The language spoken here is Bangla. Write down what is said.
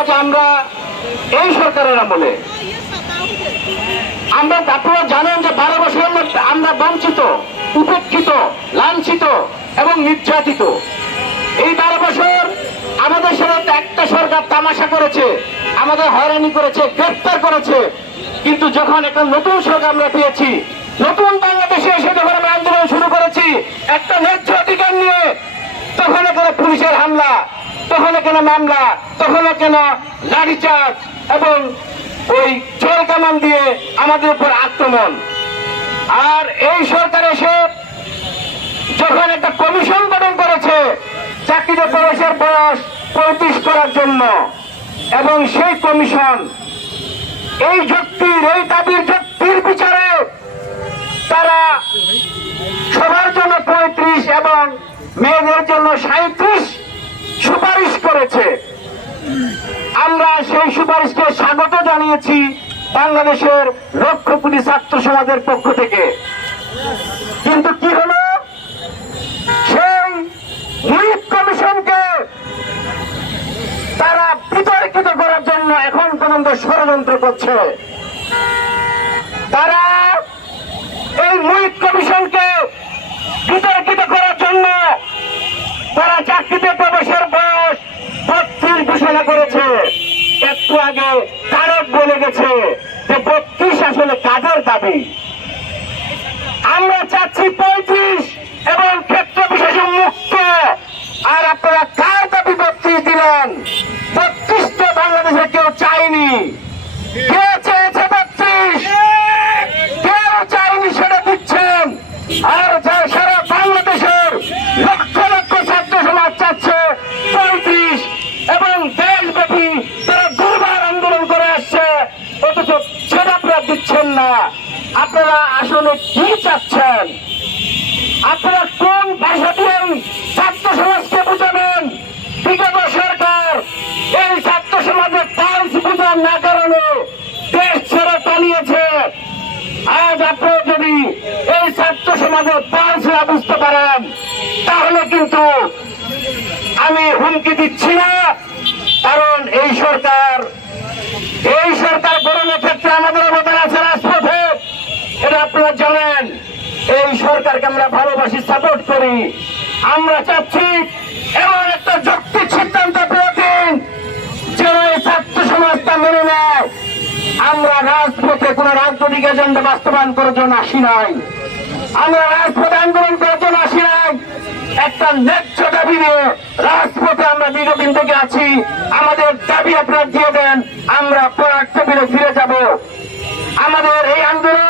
আজ আমরা এই সরকারের আমলে আমরা আপনারা জানেন যে বারো বছর আমরা আমরা বঞ্চিত, উপেক্ষিত, লাঞ্ছিত এবং নির্যাতিত। এই বারো বছর আমাদের সাথে একটা সরকার তামাশা করেছে, আমাদের হয়রানি করেছে গ্রেফতার করেছে। কিন্তু যখন একটা নতুন সরকার আমরা পেয়েছি, নতুন বাংলাদেশে এসে যখন আমরা আন্দোলন শুরু করেছি, একটা ন্যায্য অধিকার নিয়ে তখন এখানে পুলিশের হামলা তখন এখানে মামলা তখন কেন লাঠিচার্জ এবং ওই জল কামান দিয়ে আমাদের উপর আক্রমণ? আর এই সরকার এসে যখন একটা কমিশন গঠন করেছে, চাকরিতে প্রবেশের বয়স পঁয়ত্রিশ করার জন্য। এবং সেই কমিশন এই যুক্তির, এই দাবির যুক্তির বিচারে তারা সবার সেই সুপারিশকে স্বাগত জানিয়েছি বাংলাদেশের লক্ষ কোটি ছাত্র সমাজের পক্ষ থেকে। কিন্তু কি হলো? সেই কমিশনকে তারা বিতর্কিত করার জন্য এখন পর্যন্ত ষড়যন্ত্র করছে। তারা এই মুহিত কমিশনকে বিতর্কিত করার জন্য তারা চাকরিতে প্রবেশের বয়স বত্রিশ ঘোষণা করেছে একটু আগে তারক বলে গেছে যে বত্রিশ আসলে কাজের দাবি? আমরা চাচ্ছি পঁয়ত্রিশ এবং ক্ষেত্র বিশেষ মুক্ত। আর আপনারা কার দাবি বত্রিশ দিলেন? আপনারা আসলে কি চাচ্ছেন। আপনারা কোন ভাষা দিয়ে ছাত্র সমাজকে বুঝাবেন? বিগত সরকার এই ছাত্র সমাজের পালস বুঝার না কারণে দেশ ছেড়ে পালিয়েছে। আজ আপনি যদি এই ছাত্র সমাজের পালস না বুঝতে পারেন, তাহলে কিন্তু আমি হুমকি দিচ্ছি না কারণ এই সরকার এই সরকার গরমের ক্ষেত্রে আমাদের অবদান আছে রাজপথে এটা আপনারা জানেন, এই সরকারকে আমরা ভালোবাসি সাপোর্ট করি। আমরা চাচ্ছি এমন একটা যৌক্তিক সিদ্ধান্ত পেয়ে দিন, যেন এই ছাত্র সমাজটা মেনে নেয়। আমরা রাজপথে কোন রাজনৈতিক এজেন্ডা বাস্তবায়ন করার জন্য আসি নাই। আমরা রাজপথে আন্দোলন করার জন্য আসি নাই। একটা ন্যায্য দাবি নিয়ে রাজপথে আমরা দীর্ঘদিন থেকে আছি। আমাদের দাবি আপনারা দিয়ে দেন, আমরা টেবিলে ফিরে যাব। আমাদের এই আন্দোলন